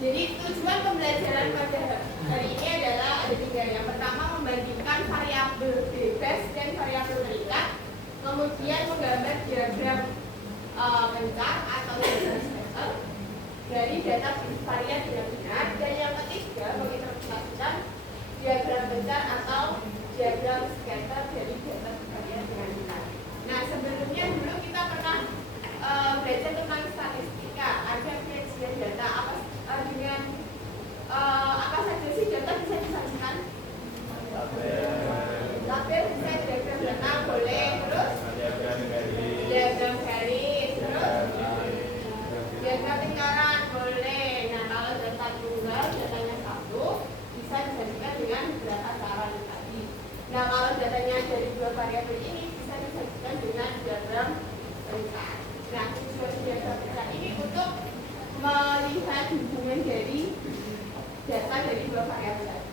Jadi tujuan pembelajaran pada hari ini adalah ada tiga. Yang pertama membandingkan variabel bebas dan variabel terikat, kemudian menggambar diagram pencar atau diagram scatter dari data varian yang benar, dan yang ketiga menginterpretasikan diagram pencar atau diagram scatter dari data varian dengan benar. Nah, sebelumnya dulu kita pernah belajar tentang statistika, ada kajian data dengan apa saja sih data bisa disajikan? Tabel bisa, diagram data boleh, terus diagram garis, terus diagram lingkaran boleh. Nah, kalau data tunggal, datanya satu, bisa disajikan dengan berapa cara tadi. Nah, kalau datanya dari dua variabel ini bisa disajikan dengan diagram terikat. Nah, tujuan diagram terikat ini untuk melihat hubungan dari data dari dua variabel tadi.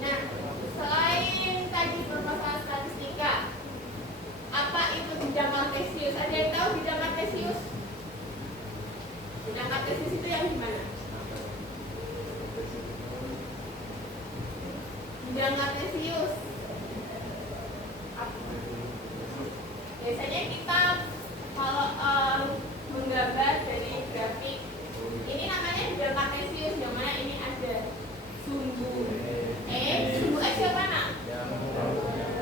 Nah, selain tadi permasalahan statistika, apa itu bidang kartesius? Ada yang tahu bidang kartesius? Bidang kartesius itu yang gimana? Bidang kartesius biasanya kita kalau menggambar dari grafik ini namanya bidang kartesius, yang mana ini ada sumbu sumbu X yang mana?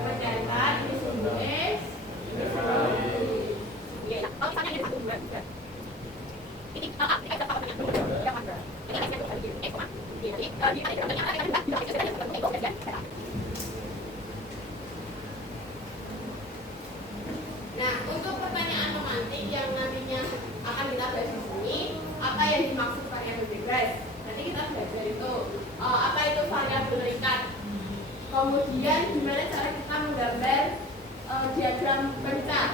Mencatat, ini sumbu X, ini sumbu Y. Kalau misalnya ada 1, 2, 3 ini X apa yang mana? Ini X yang X, nah, untuk pertanyaan pemantik yang nantinya akan kita bahas di sini, apa yang dimaksud variabel bebas? Nanti kita belajar itu apa itu variabel terikat. Kemudian gimana cara kita menggambar diagram pencar.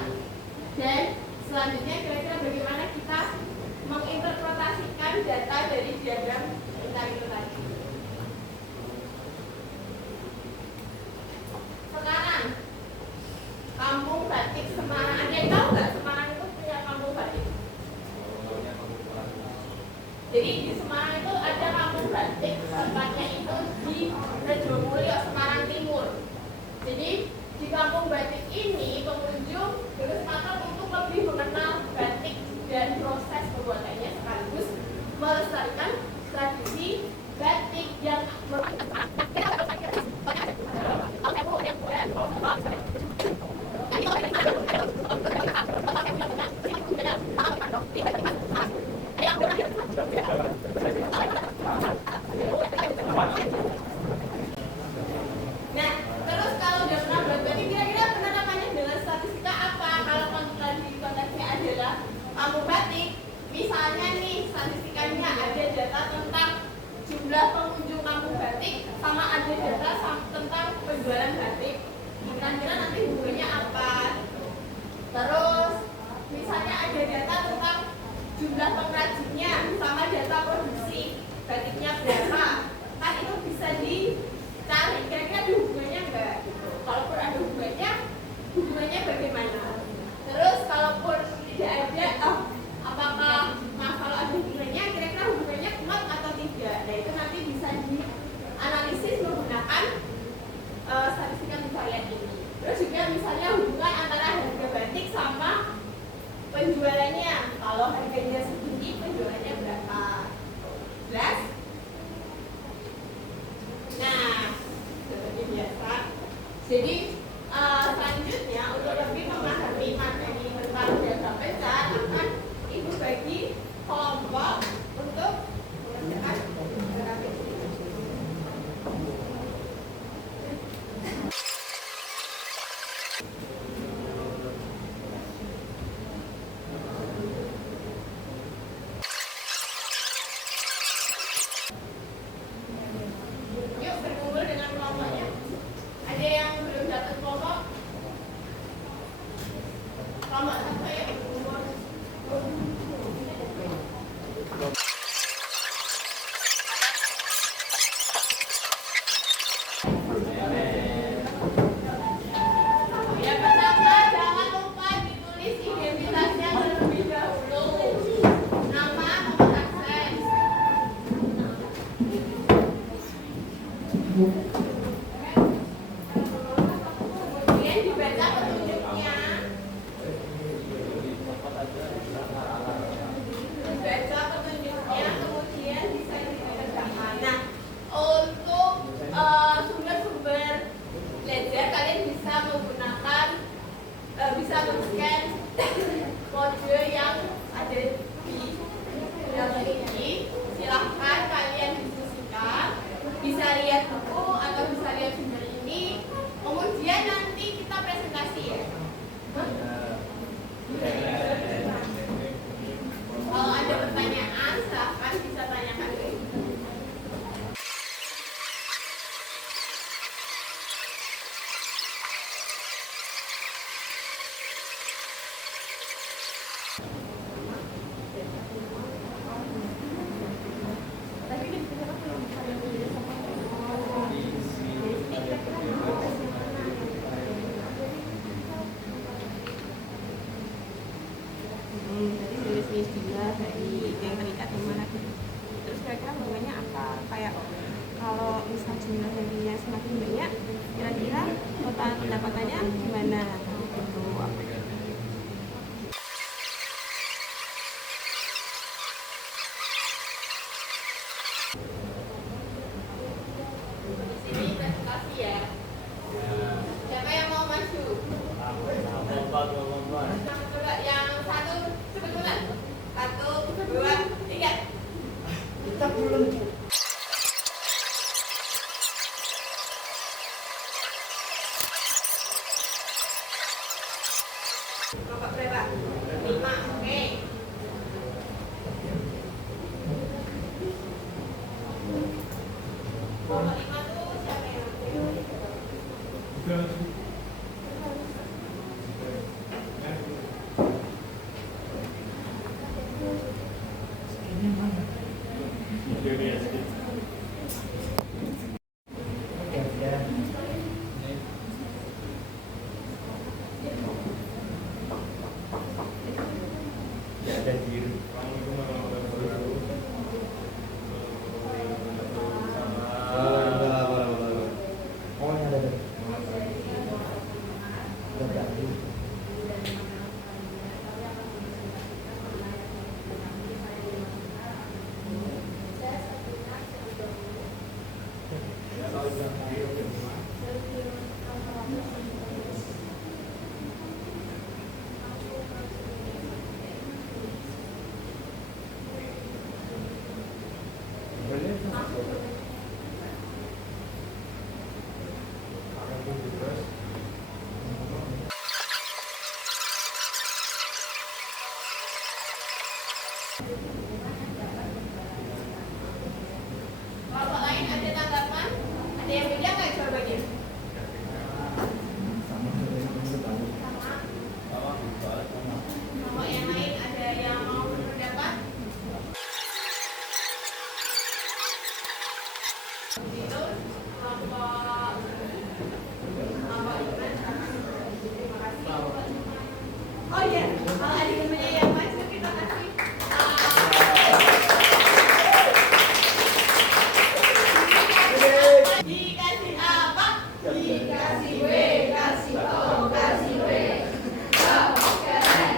Dan selanjutnya kira-kira bagaimana kita menginterpretasikan data dari diagram pencar itu tadi. Sekarang Kampung Batik Semarang. Ada yang tahu nggak Semarang itu punya kampung batik? Jadi di Semarang itu ada kampung batik, tempatnya itu di Rejomulyo, Semarang Timur. Jadi di kampung batik ini pengunjung berkesempatan untuk lebih mengenal batik dan proses pembuatannya, sekaligus melestarikan tradisi batik yang Nah, terus kalau udah pernah berarti kira-kira penerapannya dengan statistika apa? Kalau konteksnya adalah kampung batik, misalnya nih statistikanya ada data tentang jumlah pengunjung kampung Kelompok berapa? 5, oke. Kelompok 5 tuh siapa yang kelompok lain ada tanggapan? Ada yang beda nggak jawabannya? Sama. Kelompok yang lain ada yang mau berpendapat? Itu kelompok terima kasih. Oh iya, kalau adik temannya yang maju terima kasih. Dikasih apa? Dikasih W, kasih O, kasih W. Keren.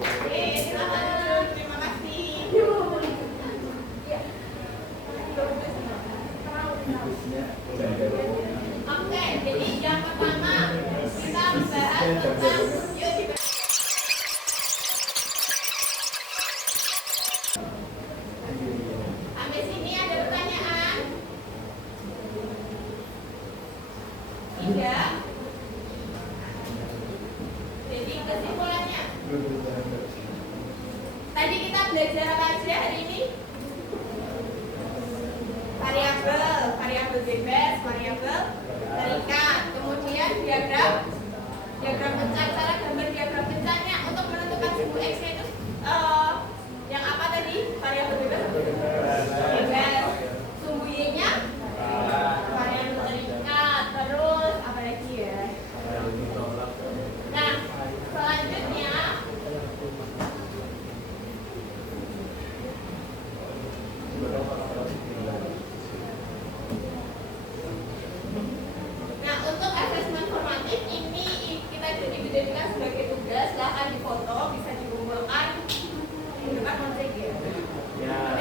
Oke, silakan. Terima kasih. Oke, jadi yang pertama kita membahas tentang sampai sini ada pertanyaan? Tidak. Jadi kesimpulannya, tadi kita belajar apa aja hari ini? Variabel bebas, variabel terikat, kemudian diagram pencak. Cara gambar diagram pencaknya untuk menentukan sumbu x-nya itu yang apa tadi? Variabel bebas, sumbu y-nya variabel terikat, terus apa lagi ya? Nah, selanjutnya untuk asesmen formatif ini kita dijadikan sebagai tugas, silahkan difoto, bisa dikumpulkan di depan konseg ya.